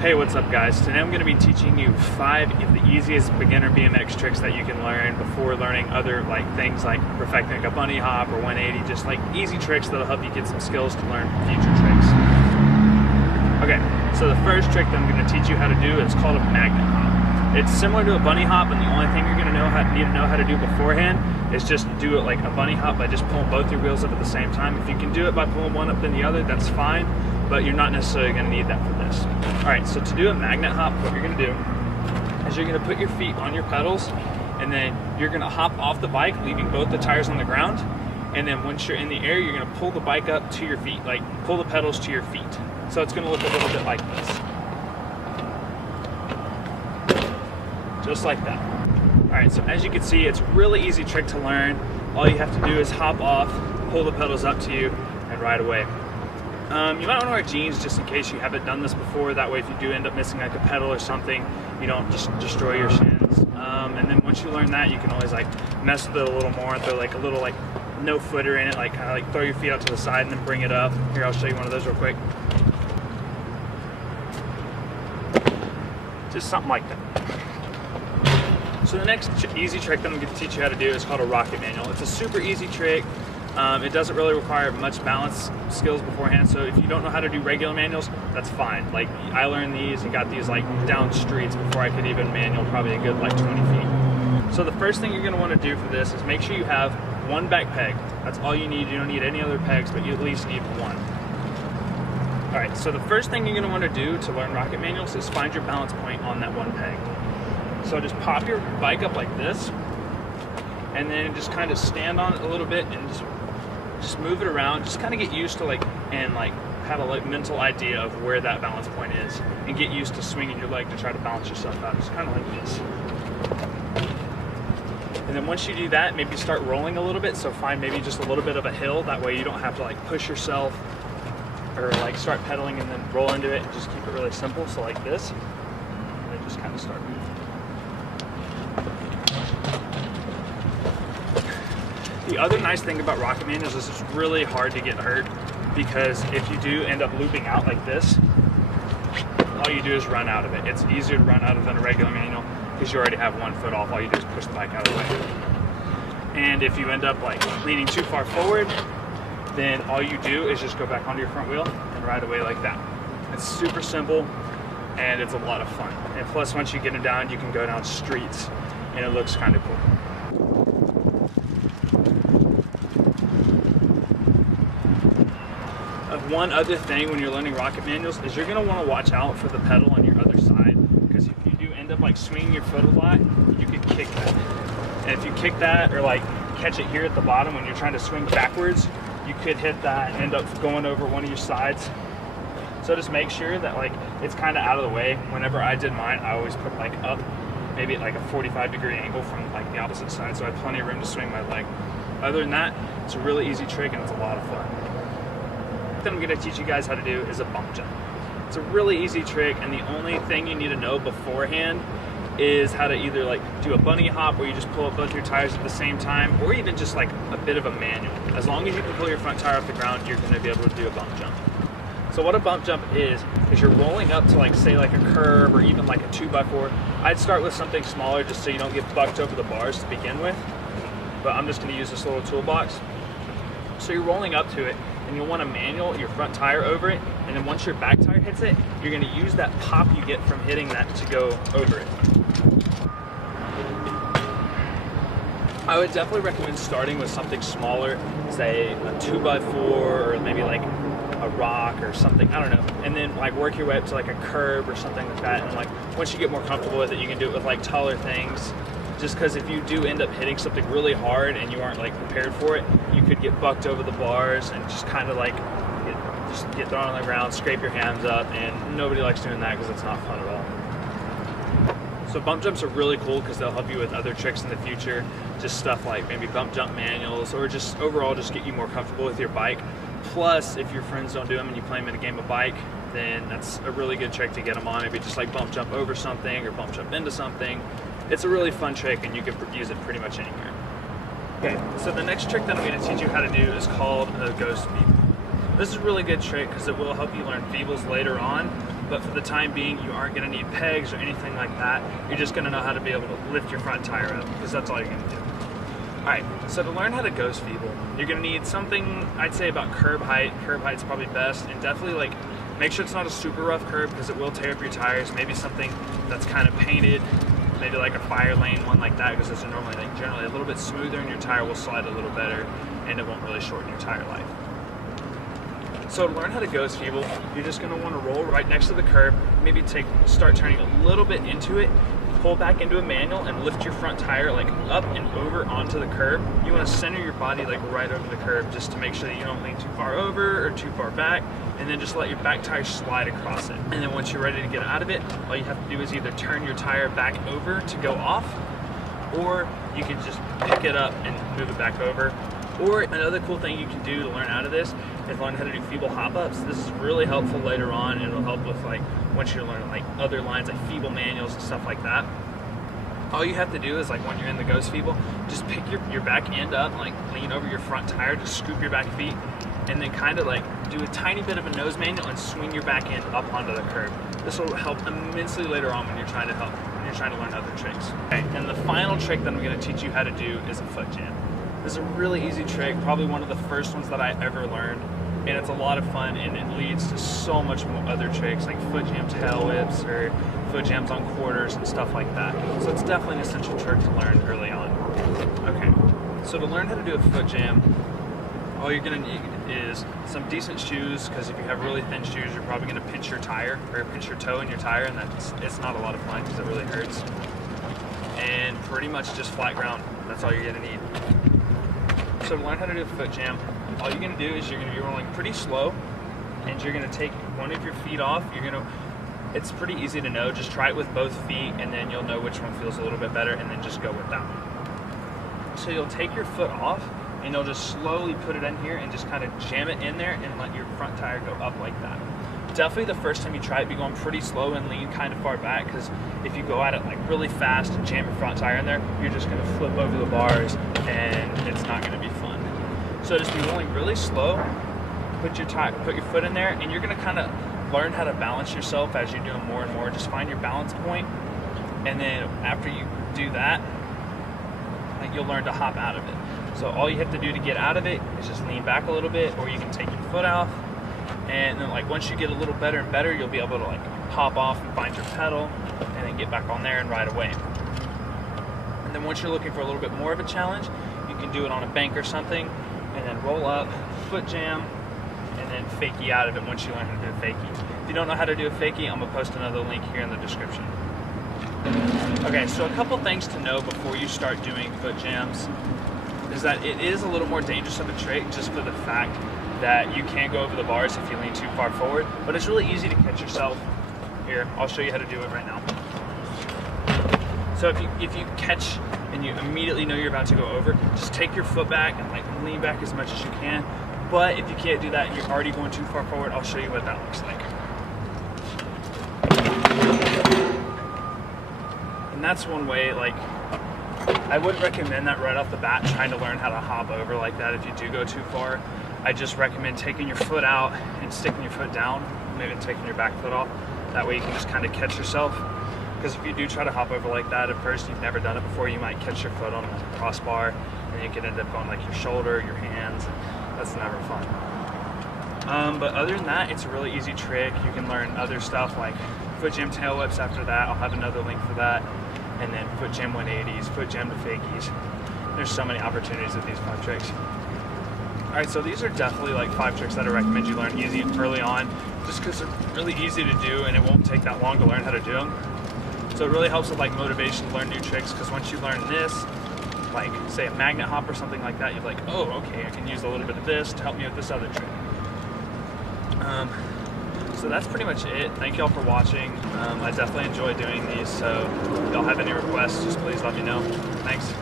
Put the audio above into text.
Hey, what's up guys? Today I'm going to be teaching you 5 of the easiest beginner BMX tricks that you can learn before learning other things like perfecting like a bunny hop or 180, just like easy tricks that'll help you get some skills to learn future tricks. Okay, so the first trick that I'm going to teach you how to do is called a magnet hop. It's similar to a bunny hop, and the only thing you're going to need to know how to do beforehand is just do it like a bunny hop by just pulling both your wheels up at the same time. If you can do it by pulling one up then the other, that's fine, but you're not necessarily going to need that for this. Alright, so to do a magnet hop, what you're going to do is you're going to put your feet on your pedals, and then you're going to hop off the bike, leaving both the tires on the ground, and then once you're in the air, you're going to pull the bike up to your feet, like pull the pedals to your feet. So it's going to look a little bit like this. Just like that. Alright, so as you can see, it's a really easy trick to learn. All you have to do is hop off, pull the pedals up to you, and ride away. You might want to wear jeans just in case you haven't done this before. That way if you do end up missing like a pedal or something, you don't just destroy your shins. And then once you learn that, you can always like mess with it a little more, throw like a little like no footer in it, like kind of like throw your feet out to the side and then bring it up. Here, I'll show you one of those real quick. Just something like that. So the next easy trick that I'm going to teach you how to do is called a rocket manual. It's a super easy trick. It doesn't really require much balance skills beforehand, so if you don't know how to do regular manuals, that's fine. Like, I learned these and got these like down streets before I could even manual probably a good like 20 feet. So the first thing you're going to want to do for this is make sure you have one back peg. That's all you need. You don't need any other pegs, but you at least need one. Alright, so the first thing you're going to want to do to learn rocket manuals is find your balance point on that one peg. So just pop your bike up like this, and then just kind of stand on it a little bit and just move it around. Just kind of get used to have a mental idea of where that balance point is, and get used to swinging your leg to try to balance yourself out. Just kind of like this. And then once you do that, maybe start rolling a little bit. So find maybe just a little bit of a hill. That way you don't have to like push yourself or like start pedaling and then roll into it, and just keep it really simple. So like this, and then just kind of start moving. The other nice thing about rocket manuals is it's really hard to get hurt, because if you do end up looping out like this, all you do is run out of it. It's easier to run out of than a regular manual because you already have one foot off. All you do is push the bike out of the way. And if you end up like leaning too far forward, then all you do is just go back onto your front wheel and ride away like that. It's super simple and it's a lot of fun. And plus, once you get it down, you can go down streets and it looks kind of cool. One other thing when you're learning rocket manuals is you're going to want to watch out for the pedal on your other side, because if you do end up like swinging your foot a lot, you could kick that. And if you kick that or like catch it here at the bottom when you're trying to swing backwards, you could hit that and end up going over one of your sides. So just make sure that like it's kind of out of the way. Whenever I did mine, I always put like up, maybe at like a 45-degree angle from like the opposite side, so I had plenty of room to swing my leg. Other than that, it's a really easy trick and it's a lot of fun. That I'm going to teach you guys how to do is a bump jump. It's a really easy trick, and the only thing you need to know beforehand is how to either like do a bunny hop where you just pull up both your tires at the same time, or even just like a bit of a manual. As long as you can pull your front tire off the ground, you're going to be able to do a bump jump. So what a bump jump is you're rolling up to like say like a curb or even like a 2x4. I'd start with something smaller just so you don't get bucked over the bars to begin with, but I'm just going to use this little toolbox. So you're rolling up to it, and you'll want to manual your front tire over it, and then once your back tire hits it, you're going to use that pop you get from hitting that to go over it. I would definitely recommend starting with something smaller, say a 2x4 or maybe like a rock or something, I don't know, and then like work your way up to like a curb or something like that, and like once you get more comfortable with it, you can do it with like taller things. Just because if you do end up hitting something really hard and you aren't like prepared for it, you could get bucked over the bars and just kind of like get thrown on the ground, scrape your hands up, and nobody likes doing that because it's not fun at all. So bump jumps are really cool because they'll help you with other tricks in the future, just stuff like maybe bump jump manuals, or just overall just get you more comfortable with your bike. Plus, if your friends don't do them and you play them in a game of bike, then that's a really good trick to get them on. Maybe just like bump jump over something or bump jump into something. It's a really fun trick, and you can use it pretty much anywhere. Okay, so the next trick that I'm going to teach you how to do is called the ghost feeble. This is a really good trick because it will help you learn feebles later on, but for the time being, you aren't gonna need pegs or anything like that. You're just gonna know how to be able to lift your front tire up, because that's all you're gonna do. All right, so to learn how to ghost feeble, you're gonna need something, I'd say about curb height. Curb height's probably best, and definitely like, make sure it's not a super rough curb because it will tear up your tires. Maybe something that's kind of painted, maybe like a fire lane one like that, because those are normally like generally a little bit smoother and your tire will slide a little better and it won't really shorten your tire life. So to learn how to ghost feeble, you're just gonna wanna roll right next to the curb, maybe start turning a little bit into it, pull back into a manual and lift your front tire like up and over onto the curb. You wanna center your body like right over the curb just to make sure that you don't lean too far over or too far back, and then just let your back tire slide across it. And then once you're ready to get out of it, all you have to do is either turn your tire back over to go off, or you can just pick it up and move it back over. Or another cool thing you can do to learn out of this is learn how to do feeble hop-ups. This is really helpful later on, and it'll help with like once you're learning like other lines like feeble manuals and stuff like that. All you have to do is like when you're in the ghost feeble, just pick your back end up, like lean over your front tire, just scoop your back feet, and then kind of like do a tiny bit of a nose manual and swing your back end up onto the curb. This will help immensely later on when you're trying to learn other tricks. Okay, and the final trick that I'm going to teach you how to do is a foot jam. This is a really easy trick, probably one of the first ones that I ever learned, and it's a lot of fun, and it leads to so much more other tricks like foot jam tail whips or foot jams on quarters and stuff like that. So it's definitely an essential trick to learn early on. Okay, so to learn how to do a foot jam, all you're gonna need is some decent shoes, because if you have really thin shoes, you're probably gonna pinch your tire or pinch your toe in your tire, and it's not a lot of fun because it really hurts. And pretty much just flat ground, that's all you're gonna need. So to learn how to do a foot jam, all you're gonna do is you're gonna be rolling pretty slow, and you're gonna take one of your feet off. It's pretty easy to know, just try it with both feet, and then you'll know which one feels a little bit better, and then just go with that one. So you'll take your foot off, and you'll just slowly put it in here and just kind of jam it in there and let your front tire go up like that. Definitely the first time you try it, be going pretty slow and lean kind of far back, because if you go at it like really fast and jam your front tire in there, you're just gonna flip over the bars and it's not gonna be fun. So just be rolling really slow, put your foot in there, and you're gonna kind of learn how to balance yourself as you're doing more and more. Just find your balance point, and then after you do that, you'll learn to hop out of it. So all you have to do to get out of it is just lean back a little bit, or you can take your foot off, and then like once you get a little better and better, you'll be able to like hop off and find your pedal and then get back on there and ride away. And then once you're looking for a little bit more of a challenge, you can do it on a bank or something, and then roll up, foot jam, and then fakie out of it once you learn how to do a fakie. If you don't know how to do a fakie, I'm gonna post another link here in the description. Okay, so a couple things to know before you start doing foot jams is that it is a little more dangerous of a trick just for the fact that you can go over the bars if you lean too far forward, but it's really easy to catch yourself. Here, I'll show you how to do it right now. So if you catch and you immediately know you're about to go over, just take your foot back and like lean back as much as you can. But if you can't do that and you're already going too far forward, I'll show you what that looks like. And that's one way, like, I wouldn't recommend that right off the bat, trying to learn how to hop over like that if you do go too far. I just recommend taking your foot out and sticking your foot down, maybe taking your back foot off. That way you can just kind of catch yourself. Because if you do try to hop over like that at first, you've never done it before, you might catch your foot on the crossbar, and you could end up going like your shoulder, your hands. That's never fun. But other than that, it's a really easy trick. You can learn other stuff like foot jam tail whips after that. I'll have another link for that. And then foot jam 180s, foot jam to fakies. There's so many opportunities with these 5 tricks. All right, so these are definitely like 5 tricks that I recommend you learn easy early on, just because they're really easy to do and it won't take that long to learn how to do them. So it really helps with like motivation to learn new tricks, because once you learn this, like say a magnet hop or something like that, you're like, oh, okay, I can use a little bit of this to help me with this other trick. So that's pretty much it. Thank y'all for watching. I definitely enjoy doing these, so if y'all have any requests, just please let me know. Thanks.